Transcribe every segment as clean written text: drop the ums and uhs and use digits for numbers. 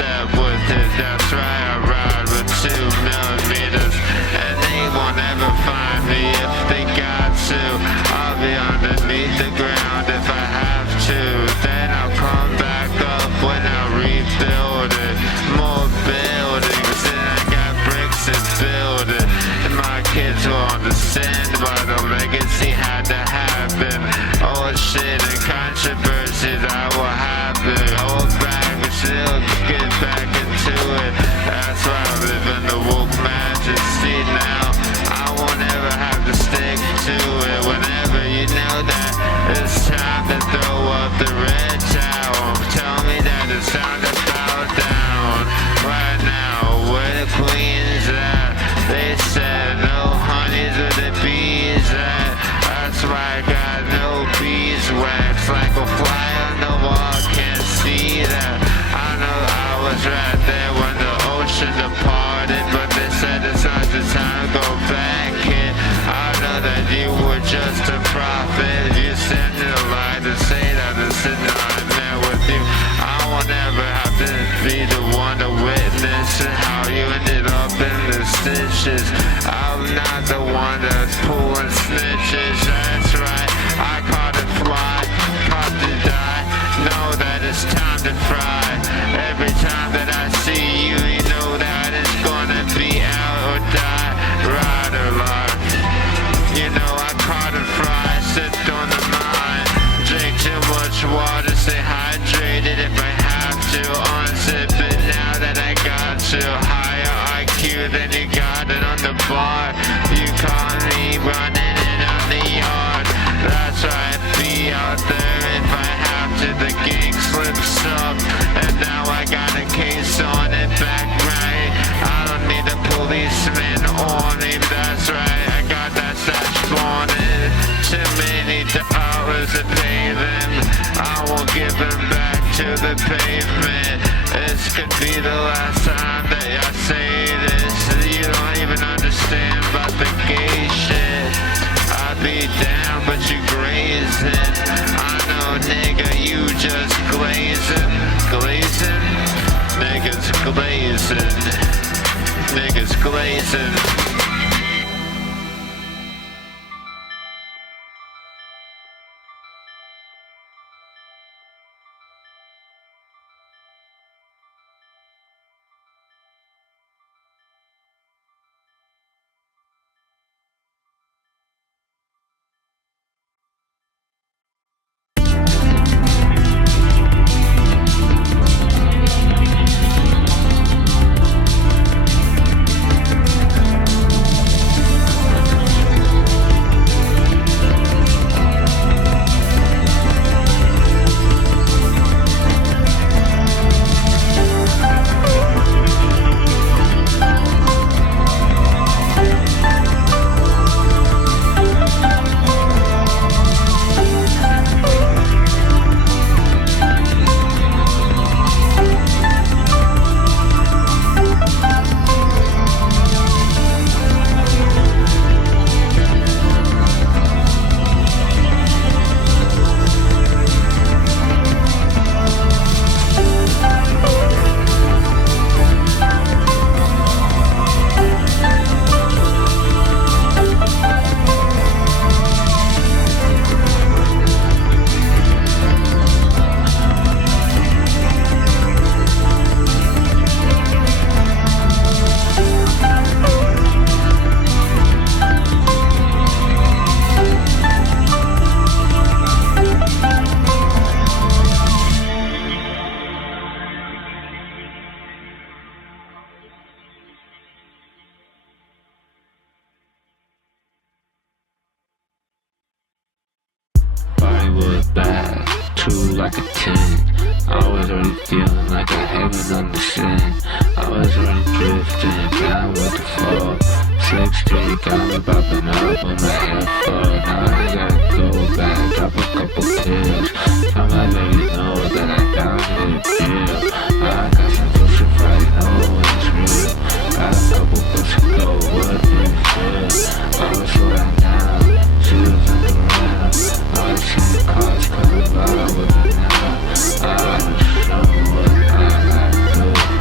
step with it. That's right, I ride with 2mm, and they won't ever find me if they got to. I'll be underneath the ground if I have to. Then I'll come back up when I rebuild it. More buildings, and I got bricks and build it. And my kids will understand why the legacy had to happen. All shit and controversy that will happen. Hold back and still get back into it. That's why I live in the woke majesty now. I won't ever have to stick to it. Whenever you know that it's time to throw up the red towel, tell me that it's time to bow down. Right now, where the queens at? They said no honeys with the bees at. That's why I got no beeswax. Like a fly on the wall, can't see that. I know I was right there when the ocean departed, but they said it's not the time to go back, kid. I know that you were just a prophet. You stand in the light to say that it's a nightmare with you. I won't ever have to be the one to witness how you ended up in the stitches. I'm not the one that's pulling snitches. That's right, I caught it fly, caught to die. Know that it's time to fry. Every time that I see you, you know that it's gonna be out or die, ride or lie. You know I caught it fry, sipped on the mind. Drink too much water, stay hydrated if I have to. Unsip it now that I got to. Higher IQ than you got it on the bar. You caught me running it on the yard. That's right, be out there if I have to. The gang slips up, and now I got a case on it back right. I don't need a policeman on me, that's right. I got that stash wanted. Too many dollars to pay them. I won't give them back to the pavement. This could be the last time that I say this. You don't even understand about the gay shit. I be down, but you grazing. I know, nigga, you just glazing. Glazing? Niggas glazing. Niggas glazing. True like a 10. I was already feeling like I haven't understand. I was already drifting, down with the flow. 6'3", got me popping up on my headphone. Now I gotta go back, drop a couple pills. Tell my baby know that I down with it real. I got some pussy right, know it's real. Got a couple pussy go, what do you feel? I was right now, she was in the round. I see the cars coming by with me now. I just know what I gotta do.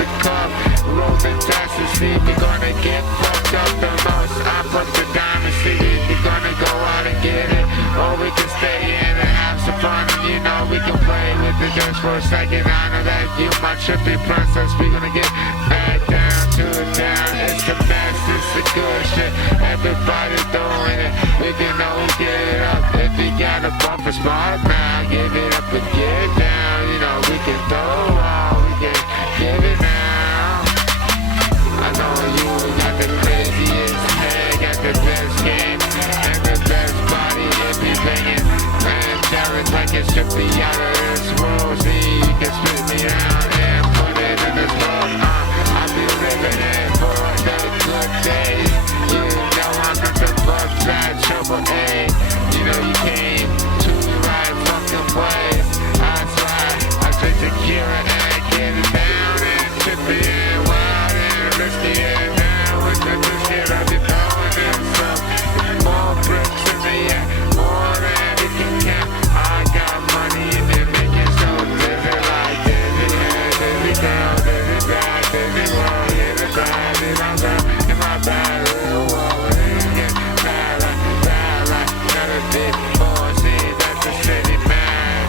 the cup, roll the dice to see if you're gonna get fucked up the most. I put the diamond seed, you're gonna go out and get it, or we can stay in and have some fun. And you know we can play with it just for a second. I know that you my trippy princess, we gonna get back down to it down. It's the mess, it's the good shit, everybody doing it. We can always get it up if you got a bumper spot now. Give it up and get down. You know we can throw out, we can give it now. I know you got the craziest head, got the best game and the best body if you banging. Man, challenge like it's stripped me out of this world. See, you can spit me out and put it in this world. I be living it for the good days. You know I'm not the fuck that trouble A. You know you came to the right fucking way. That's why I take tequila and get it down and tip it in wild and risky it down with the biscuit. I be throwing in some more bricks in the air, more than you can count. I got money and they make it so dizzy like dizzy head, dizzy girl, dizzy bad, dizzy world, dizzy bad, dizzy girl, in my bad little world, dizzy get bad like, got a big boy, see that's the city man.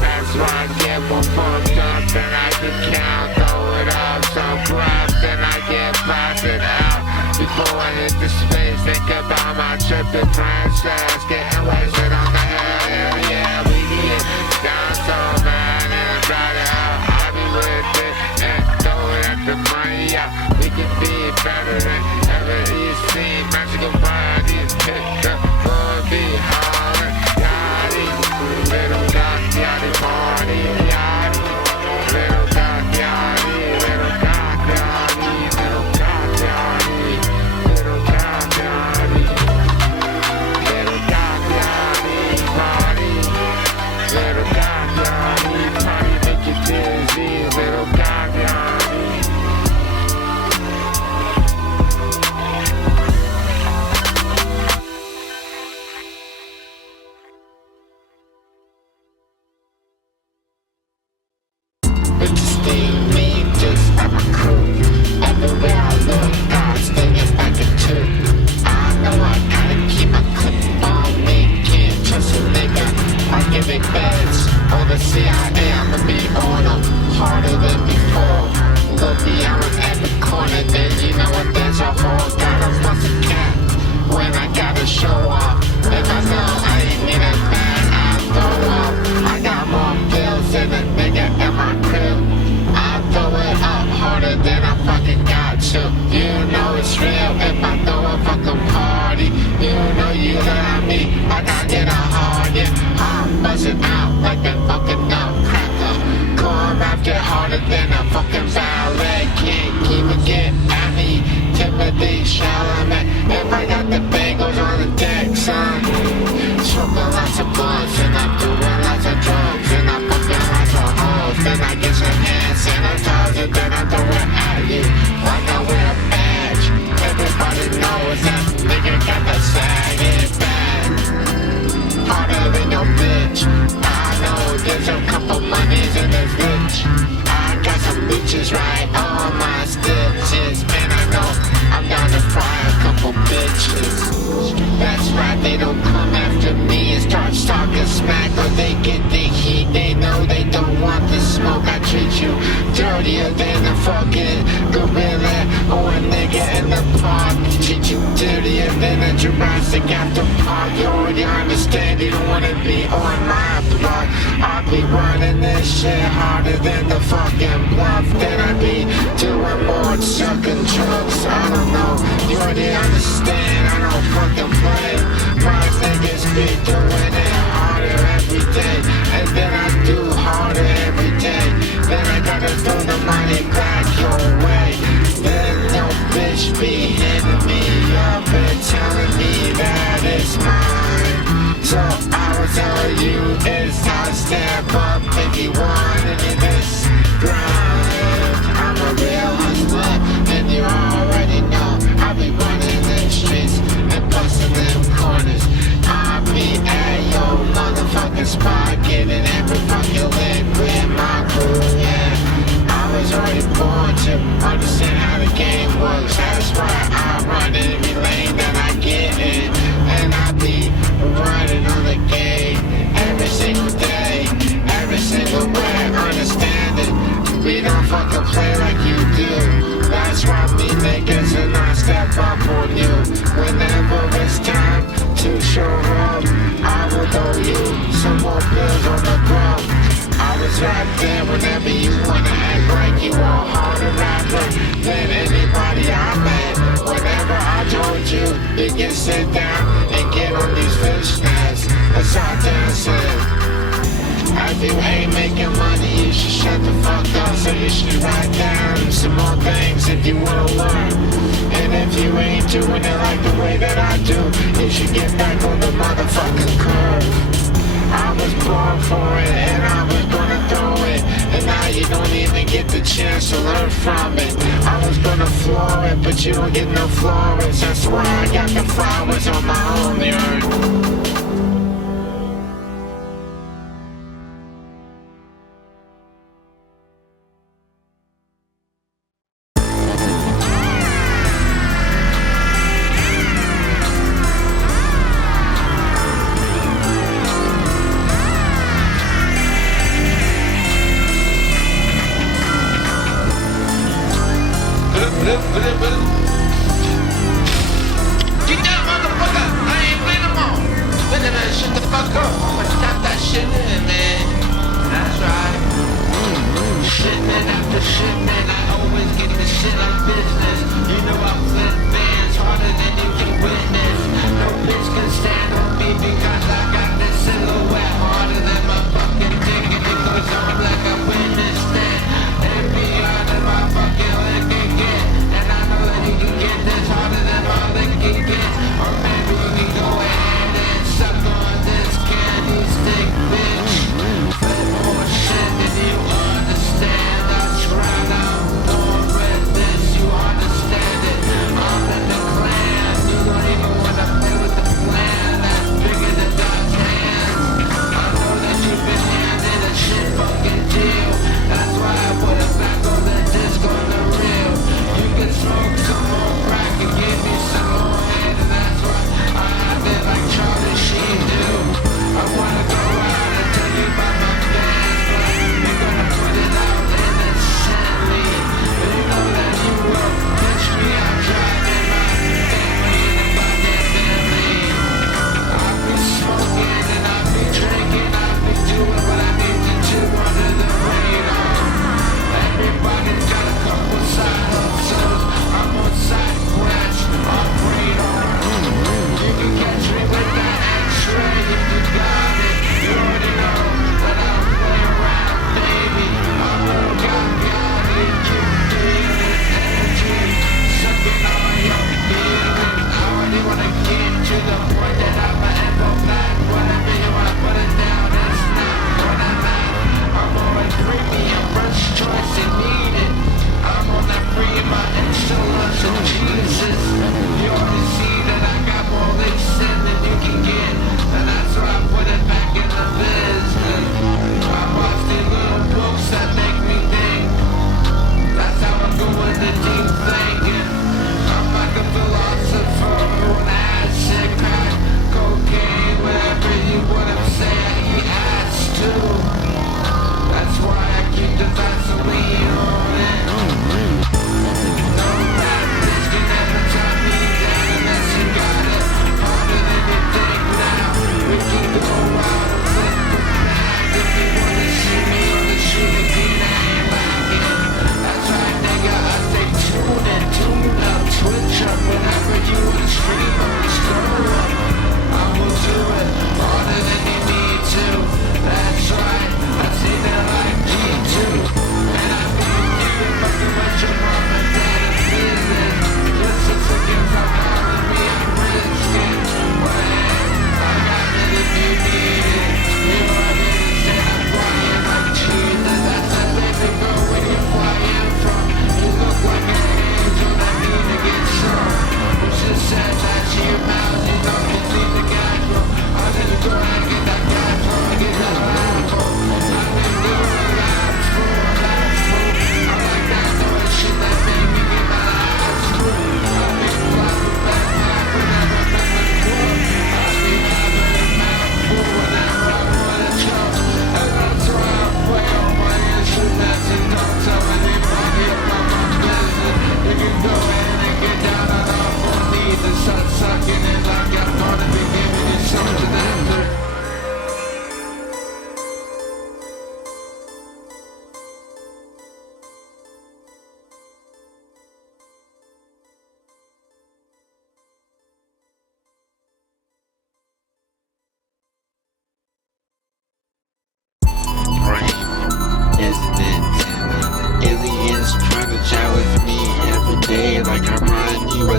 That's why I get more fucked up than I can count. Throw it up so crap, then I get blasted out. Before I hit the space, think about my trippin' princess, getting wasted on the hell, yeah, we get down so bad and ride it out. I be with it and throw it at the money, yeah. We can be better than ever you seen. Magical bodies, hit the floor, be hollering, yachty, Little Goth Yachty party, yachty, Little Goth Yachty, Little Goth Yachty, Little Goth Yachty, Little Goth Yachty, Little Goth Yachty party, Little Goth Yachty party, make you dizzy, Little Goth Yachty. Interesting me, just like my crew. Everywhere I look, God's thing is back in two. I know I gotta keep my clip on me. Can't trust a nigga, I give it beds. On the CIA, I'ma be on them harder than before. Look beyond every corner, then you know what there's a hole. Gotta bust a cap when I gotta show up. If I know I ain't need a bag, I throw up. I got more pills than a nigga in my crib. I throw it up harder than I fucking got to. You know it's real if I throw a fucking party. You know you love me, I gotta get a hard, yeah. I'm buzzing out like that fucking nutcracker. Come after harder than a fucking ballet. Can't even get at me, Timothy Chalamet. If I got the bagels on the deck, son. Smoking lots of blunts and I'm doing lots of drugs and I'm fucking lots of hoes. Then I get some hand sanitizer, then I throw it at you like I wear a badge. Everybody knows that nigga got the sagging bag, harder than your bitch. I know there's a couple monies in this bitch. I got some bitches right on my stitches, and I know I'm down to fry a couple bitches. That's right, they don't come after me and start talking smack, or they get the heat. They know they don't want the smoke. I treat you dirtier than a fucking gorilla or a nigga in the park. Treat you dirtier than a Jurassic after park. You already understand, you don't wanna be on my block. I'll be running this shit harder than the fucking bluff. Then I be doing more sucking drugs. I don't know, you already understand. I don't fucking play. My niggas be doing it harder every day, and then I do harder every day. Then I gotta throw the money back your way. Then no bitch be hitting me up and telling me that it's mine. So I will tell you it's time to step up if you want any of this grind. I'm a real hustler and you already know I be running them streets and busting them corners. I be at your motherfucking spot getting every fucking lick with my crew, yeah. I was already born to understand how the game works. That's why I run in every lane that I get in. And I be running on the game every single day, every single way. Understand it, we don't fucking play like you do. That's why me niggas and I step up on you. Whenever it's time to show up, I will throw you some more bills on the ground. I was right there whenever you wanna act like you a harder rapper than anybody I met. Whenever I told you, you can sit down and get on these fish nets. That's all I said. If you ain't making money, you should shut the fuck up. So you should write down some more things if you wanna learn. And if you ain't doing it like the way that I do, you should get back on the motherfucking curve. I was born for it, and I was gonna throw it. And now you don't even get the chance to learn from it. I was gonna floor it, but you don't get no flowers. That's why I got the flowers on my own yard. Get down, motherfucker! I ain't playing no more! Better than shut the fuck up! But stop that shit in, man! That's right. Shipment after shipment, I always get the shit like business. You know I flip bands harder than you can witness. No bitch can stand on me because I got this silhouette harder than my fucking dick, and it goes on like a witness stand. And beyond than my fucking leg can get. And I know that you can get this harder than my leg can get. Or maybe you can go ahead and suck on this candy stick, bitch. Flip more shit than you understand. That's right, I'm born with this, you understand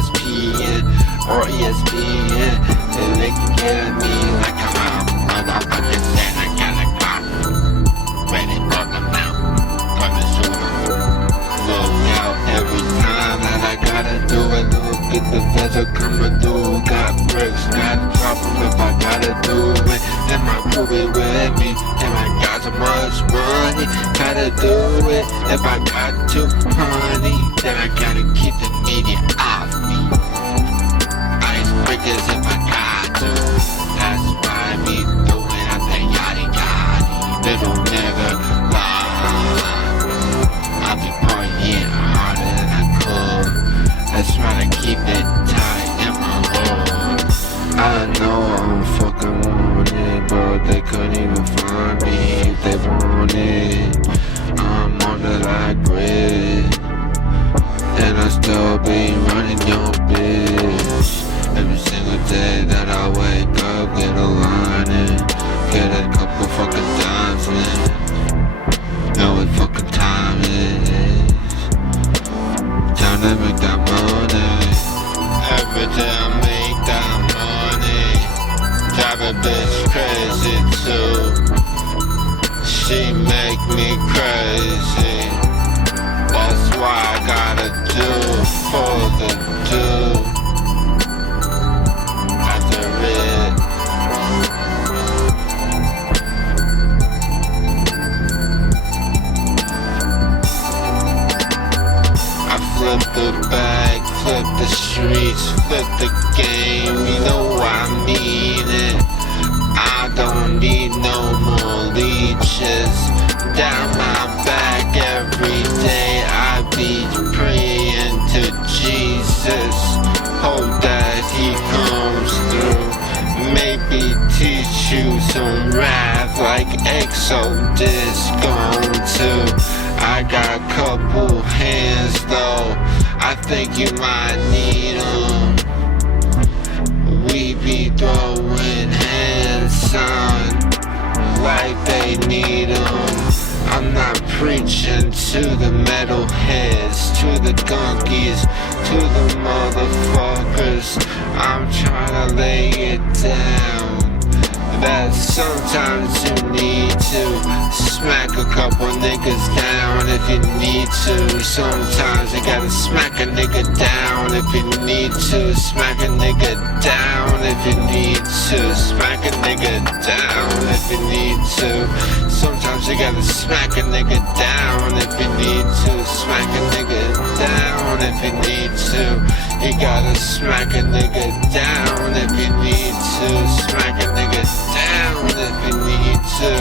ESPN or ESPN. And they can get at me like I'm out. Motherfucking Santa gotta come. Ready for the mount. Gonna shoot 'em. Look out every time that I gotta do it. Look at the vessel coming through. Got bricks, not a problem if I gotta do it. And my movie with me. And I got so much money. Gotta do it. If I got too honey, then I gotta keep the media off me. Icebreakers if I got to. That's why me throwing out that yachty yachty. Little nigga lie. I'll be partying harder than I could. That's why I keep it tight in my hood. I know I'm fucking wanted, but they couldn't even find me if they wanted. I'm under that grid, and I still be running your bitch. Every single day that I wake up, get a line in, get a couple fucking dimes in. Know what fucking time it is. Time to make that money. Every day I make that money. Drive a bitch crazy too. She make me crazy. That's why I gotta do for the dude. After it. I flip the bag, flip the streets, flip the game. You know I mean it. I don't need no more leeches down my back every day. I be praying to Jesus, hope that he comes through. Maybe teach you some rap like Exodus going to. I got a couple hands though, I think you might need 'em. We be throwing hands, son, like they need 'em. I'm not preaching to the metalheads, to the gunkies, to the motherfuckers. I'm trying to lay it down that sometimes you need to smack a couple niggas down if you need to. Sometimes you gotta smack a nigga down if you need to. Smack a nigga down if you need to. Smack a nigga down if you need to. Sometimes you gotta smack a nigga down if you need to. Smack a nigga down if you need to. You gotta smack a nigga down if you need to. Smack a nigga down if you need to.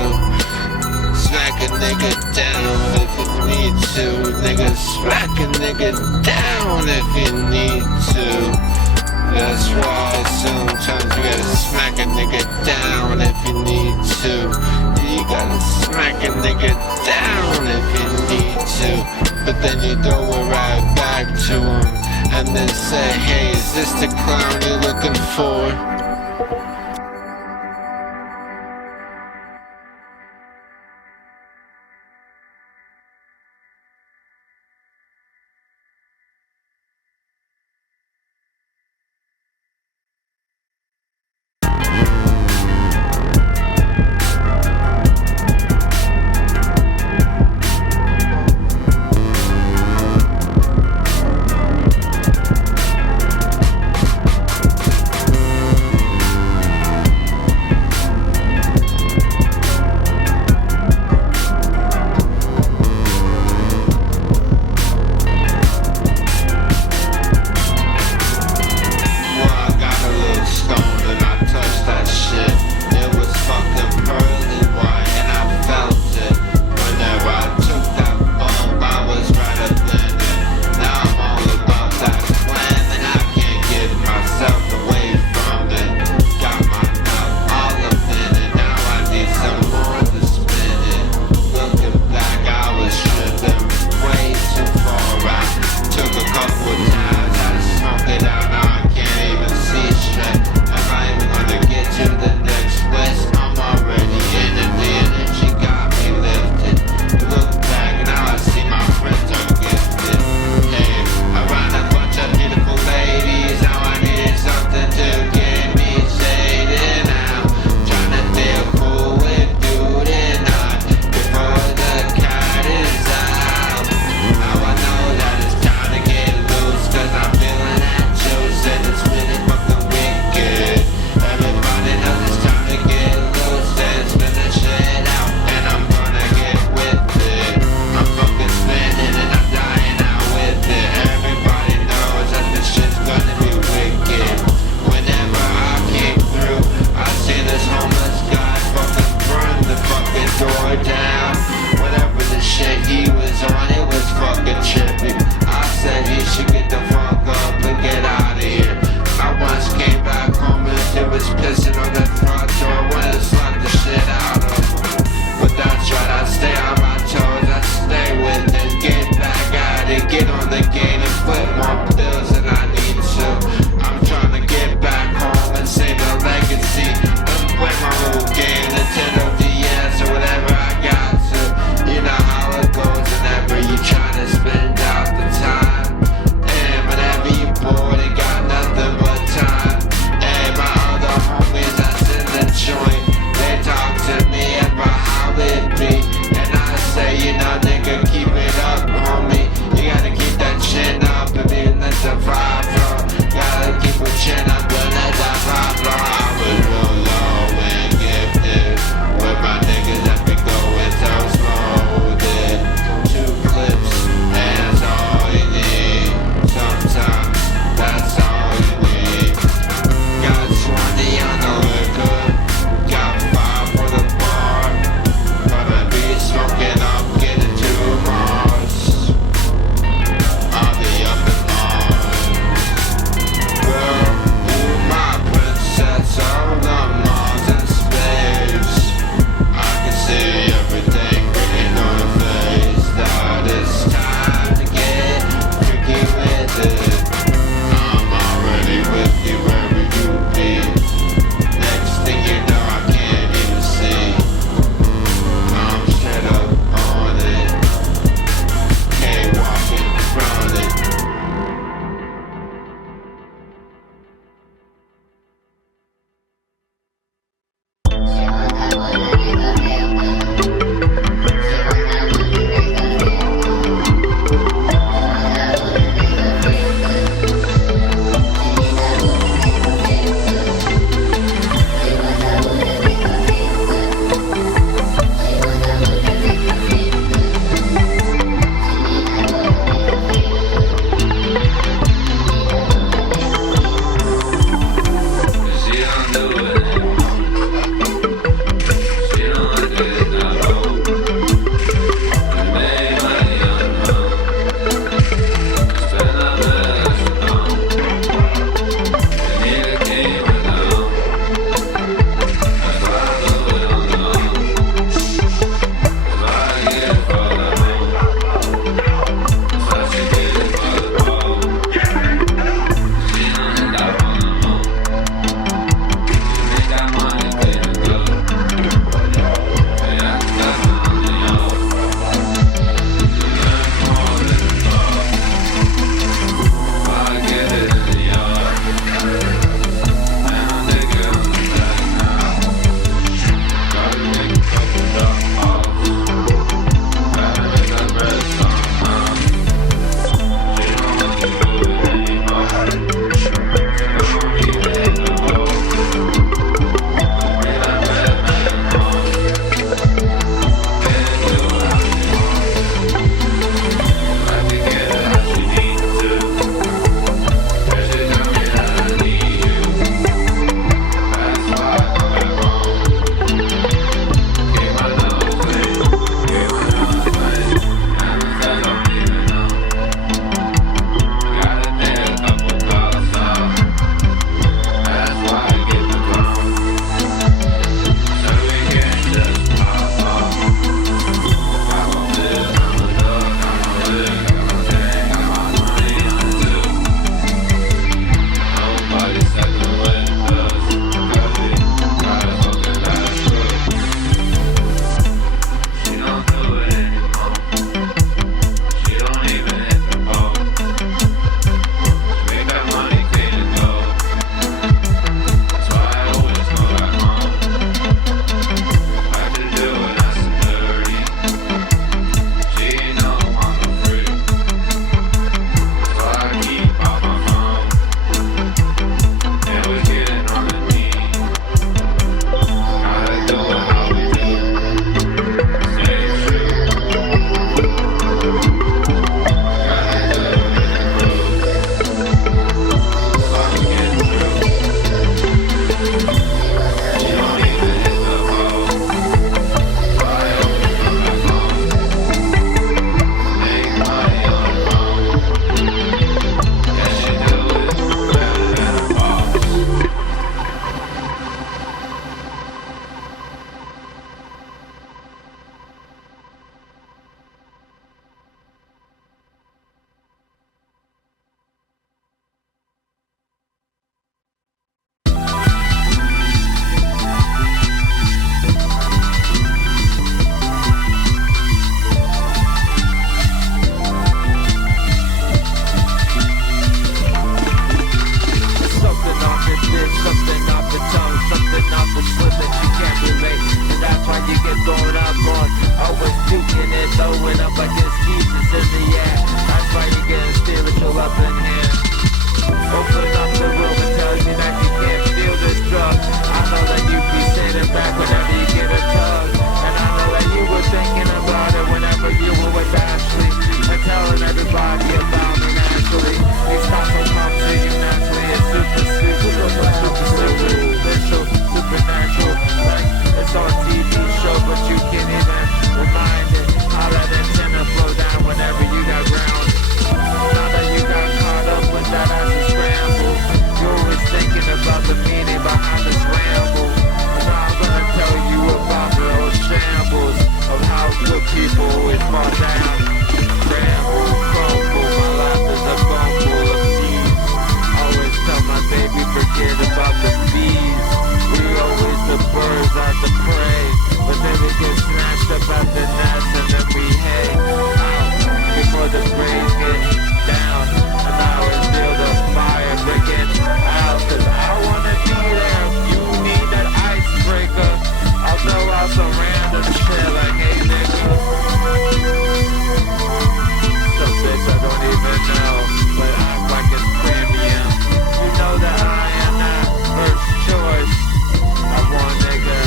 Smack a nigga down if you need to. Nigga, smack a nigga down if you need to. That's right, sometimes you gotta smack a nigga down if you need to. You gotta smack a nigga down if you need to. But then you throw it right back to him and then say, hey, is this the clown you're looking for? Good people always fall down. Scramble, crumble, my life is a bumble of seeds. Always tell my baby forget about the bees. We always the birds are the prey, but then we get snatched up at the nest and then we hang out before the brains get down. And I always feel the fire breaking out, cause I wanna be there if you need that icebreaker. I'll throw out some random shit like, hey nigga. Some bitch I don't even know, but act like it's premium. You know that I am that first choice. I want nigga,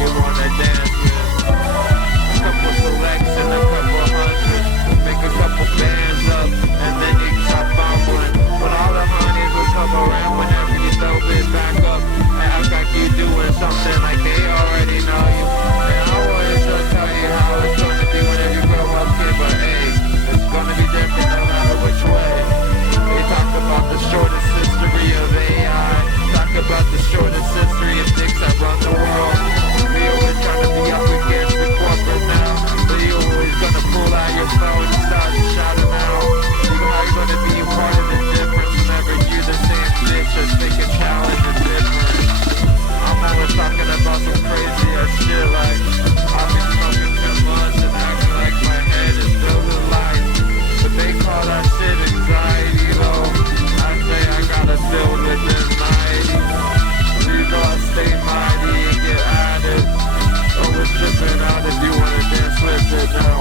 you wanna dance with. A couple selection, a couple hundred. Make a couple bands up, and then you stop fumbling. But all the honeys will come around whenever you throw it back up. And act like you doing something like they already know you. And I always just tell you how it's gonna be whenever you grow up, kid. But hey, it's gonna be different no matter which way. They talk about the shortest history of AI. Talk about the shortest history of dicks that run the world. We always trying to be up against the corporate now. But you always gonna pull out your phone and start shouting out. You know how you gonna be a part of the difference whenever you the same bitch just take a challenge and different. I'm always talking about some crazy ass shit like I've been smoking too much and acting like my head is filled with light. But they call that shit anxiety though. I say I got it filled with anxiety. You know I stay mighty and get at it. Always tripping out if you wanna dance with it now.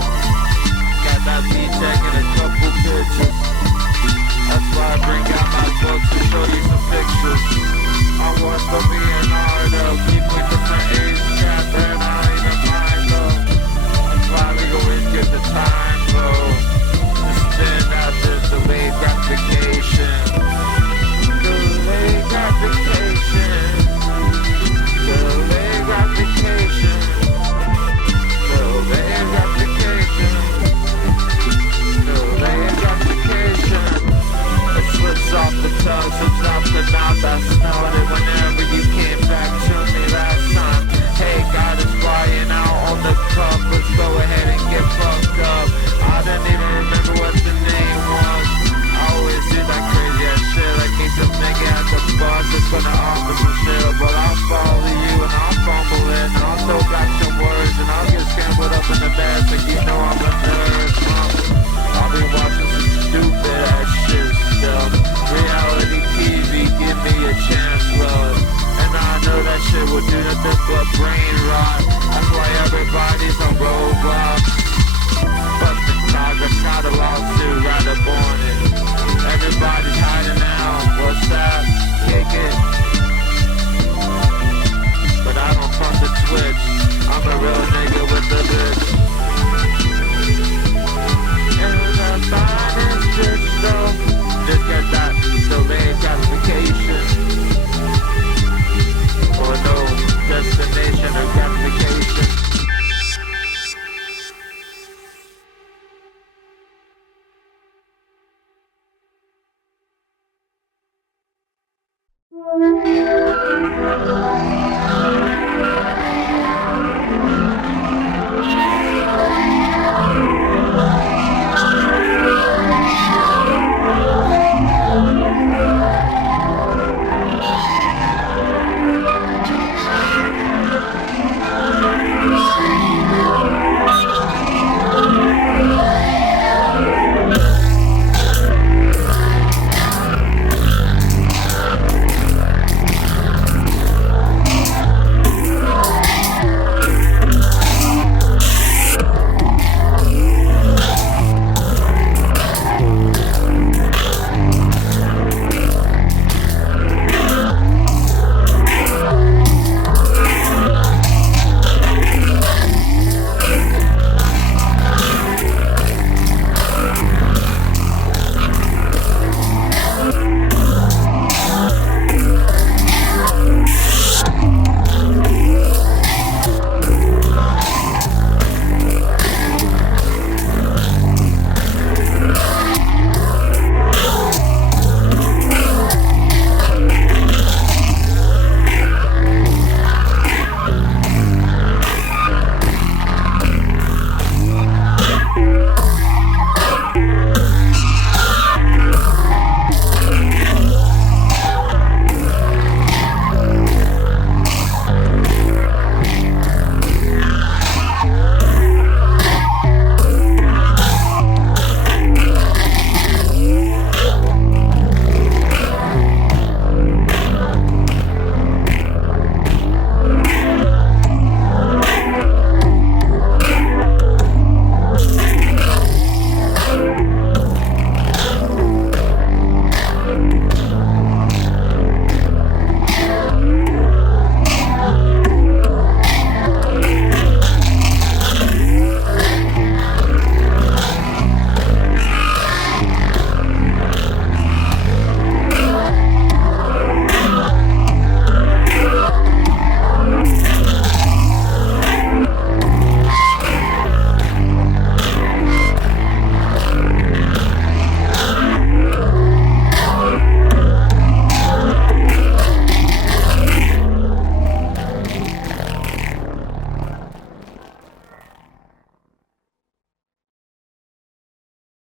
Got that beat check and a couple pictures. That's why I bring out my books to show you some pictures. I want to be an artist, people with different age gap, and I don't even mind though. That's why we always give the time though. To stand out this delayed gratification. Delayed gratification. Delayed gratification. Delayed gratification. Delayed gratification. It slips off the tongue, slips off the mouth. I smelled it whenever you came back to me last time. Hey, God is flying out on the cup. Let's go ahead and get fucked up. I didn't even remember what the name was. I always do that crazy ass shit like me some nigga at the bus that's gonna offer some shit. But I'll follow you and I'll fumble it and I'll throw back some words and I'll get scrambled up in the bed so you know I'm a nerd. I'll be watching some stupid ass shit still. Reality TV, give me a chance, love. And I know that shit will do nothing but brain rot. That's why everybody's on Roblox. Busting progress, got a lawsuit right up on it. Everybody's hiding out, what's that? Kick it. But I don't fund the Twitch. I'm a real nigga with the bitch. And the finest bitch though. Just get that delayed gratification. Or no destination of gratification.